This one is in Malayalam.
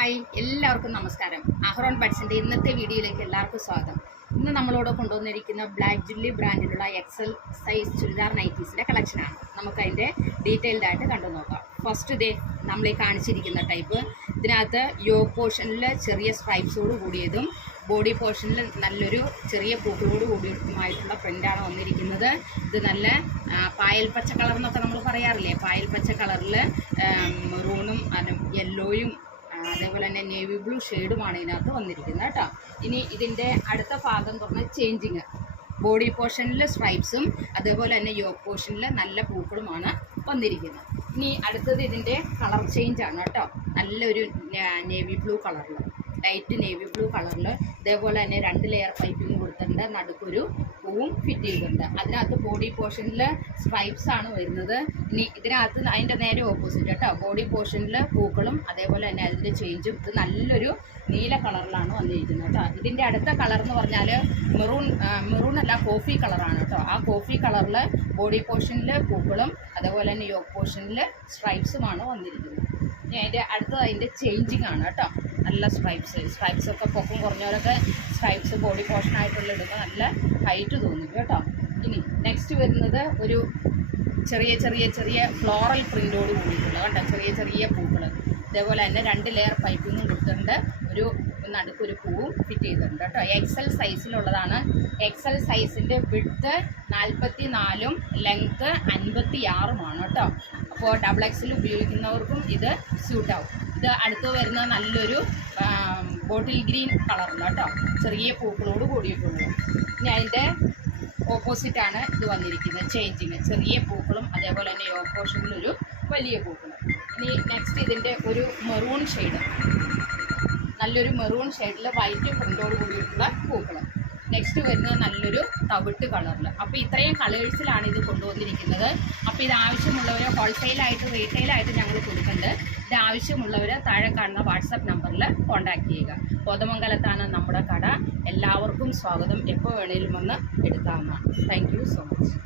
ഹായ്, എല്ലാവർക്കും നമസ്കാരം. അഹ്റോൺ ബഡ്സിൻ്റെ ഇന്നത്തെ വീഡിയോയിലേക്ക് എല്ലാവർക്കും സ്വാഗതം. ഇന്ന് നമ്മളോട് കൊണ്ടുവന്നിരിക്കുന്ന ബ്ലാക്ക് ജുല്ലി ബ്രാൻഡിലുള്ള എക്സൽ സൈസ് ചുരിദാർ നൈറ്റീസിൻ്റെ കളക്ഷനാണ്. നമുക്കതിൻ്റെ ഡീറ്റെയിൽഡ് ആയിട്ട് കണ്ടു നോക്കാം. ഫസ്റ്റ് ഇതേ നമ്മൾ ഈ കാണിച്ചിരിക്കുന്ന ടൈപ്പ്, ഇതിനകത്ത് യോക്ക് പോർഷനിൽ ചെറിയ സ്ട്രൈപ്സോട് കൂടിയതും ബോഡി പോർഷനിൽ നല്ലൊരു ചെറിയ പൂക്കളോട് കൂടിയതുമായിട്ടുള്ള പ്രിൻ്റാണ് വന്നിരിക്കുന്നത്. ഇത് നല്ല പായൽ പച്ച കളർ എന്നൊക്കെ നമ്മൾ പറയാറില്ലേ, പായൽ പച്ച കളറിൽ മെറൂണും യെല്ലോയും അതേപോലെ തന്നെ നേവി ബ്ലൂ ഷെയ്ഡുമാണ് ഇതിനകത്ത് വന്നിരിക്കുന്നത് കേട്ടോ. ഇനി ഇതിൻ്റെ അടുത്ത ഭാഗം എന്ന് പറഞ്ഞാൽ ചേഞ്ചിങ്, ബോഡി പോർഷനിൽ സ്ട്രൈപ്സും അതേപോലെ തന്നെ യോക്ക് പോർഷനിൽ നല്ല പൂക്കളുമാണ് വന്നിരിക്കുന്നത്. ഇനി അടുത്തത് ഇതിൻ്റെ കളർ ചേഞ്ചാണ് കേട്ടോ. നല്ലൊരു നേവി ബ്ലൂ കളറിൽ, ലൈറ്റ് നേവി ബ്ലൂ കളറിൽ ഇതേപോലെ തന്നെ 2 ലെയർ പൈപ്പിംഗ് കൊടുത്തിട്ടുണ്ട്. നടുക്കൊരു പൂവും ഫിറ്റ് ചെയ്തിട്ടുണ്ട്. അതിനകത്ത് ബോഡി പോർഷനിൽ സ്ട്രൈപ്സ് ആണ് വരുന്നത്. ഇനി ഇതിനകത്ത് അതിൻ്റെ നേരെ ഓപ്പോസിറ്റ് കേട്ടോ, ബോഡി പോർഷനിൽ പൂക്കളും അതേപോലെ തന്നെ അതിൻ്റെ ചേഞ്ചും. ഇത് നല്ലൊരു നീല കളറിലാണ് വന്നിരിക്കുന്നത് കേട്ടോ. ഇതിൻ്റെ അടുത്ത കളർ എന്ന് പറഞ്ഞാൽ മെറൂൺ അല്ല, കോഫി കളറാണ് കേട്ടോ. ആ കോഫി കളറിൽ ബോഡി പോർഷനിൽ പൂക്കളും അതേപോലെ തന്നെ യോക്ക് പോർഷനിൽ സ്ട്രൈപ്സുമാണ് വന്നിരിക്കുന്നത്. ഇനി അതിൻ്റെ ചേഞ്ചിങ് ആണ് കേട്ടോ. നല്ല സ്ട്രൈപ്സൊക്കെ പൊക്കം കുറഞ്ഞവരൊക്കെ സ്ട്രൈപ്സ് ബോഡി പോർഷനായിട്ടുള്ള ഇടുമ്പോൾ നല്ല ഹൈറ്റ് തോന്നും കേട്ടോ. ഇനി നെക്സ്റ്റ് വരുന്നത് ഒരു ചെറിയ ഫ്ലോറൽ പ്രിൻ്റോട് കൂടിയിട്ടുള്ള കണ്ടോ, ചെറിയ പൂക്കൾ. ഇതേപോലെ തന്നെ 2 ലെയർ പൈപ്പിങ്ങും കൊടുത്തിട്ടുണ്ട്. ഒരു നടുക്കൊരു പൂവും ഫിറ്റ് ചെയ്തിട്ടുണ്ട് കേട്ടോ. എക്സൽ സൈസിലുള്ളതാണ്. എക്സൽ സൈസിൻ്റെ വിഡ്ത്ത് 44ഉം ലെങ്ത്ത് 56ഉമാണ് കേട്ടോ. അപ്പോൾ ഡബിൾ എക്സൽ ഉപയോഗിക്കുന്നവർക്കും ഇത് സ്യൂട്ടാവും. ഇത് അടുത്ത് വരുന്ന നല്ലൊരു ബോട്ടിൽ ഗ്രീൻ കളറുണ്ട് കേട്ടോ, ചെറിയ പൂക്കളോട് കൂടിയിട്ടുള്ളൂ. ഇനി അതിൻ്റെ ഓപ്പോസിറ്റാണ് ഇത് വന്നിരിക്കുന്നത്, ചേഞ്ചിങ്, ചെറിയ പൂക്കളും അതേപോലെ തന്നെ യോക്ക് പോർഷനിലൊരു വലിയ പൂക്കളും. ഇനി നെക്സ്റ്റ് ഇതിൻ്റെ ഒരു മെറൂൺ ഷെയ്ഡ്, നല്ലൊരു മെറൂൺ ഷെയ്ഡിൽ വൈറ്റ് പ്രിൻ്റോട് കൂടിയിട്ടുള്ള പൂക്കൾ. നെക്സ്റ്റ് വരുന്നത് നല്ലൊരു തവിട്ട് കളറിൽ. അപ്പോൾ ഇത്രയും കളേഴ്സിലാണ് ഇത് കൊണ്ടുവന്നിരിക്കുന്നത്. അപ്പോൾ ഇത് ആവശ്യമുള്ളവർ ഹോൾസെയിലായിട്ട് റീറ്റെയിലായിട്ട് ഞങ്ങൾ കൊടുക്കുന്നുണ്ട്. ഇത് ആവശ്യമുള്ളവർ താഴെ കാണുന്ന വാട്സാപ്പ് നമ്പറിൽ കോൺടാക്ട് ചെയ്യുക. കോതമംഗലത്താണ് നമ്മുടെ കട. എല്ലാവർക്കും സ്വാഗതം. എപ്പോൾ വേണേലും വന്ന് എടുക്കാവുന്നതാണ്. Thank you so much.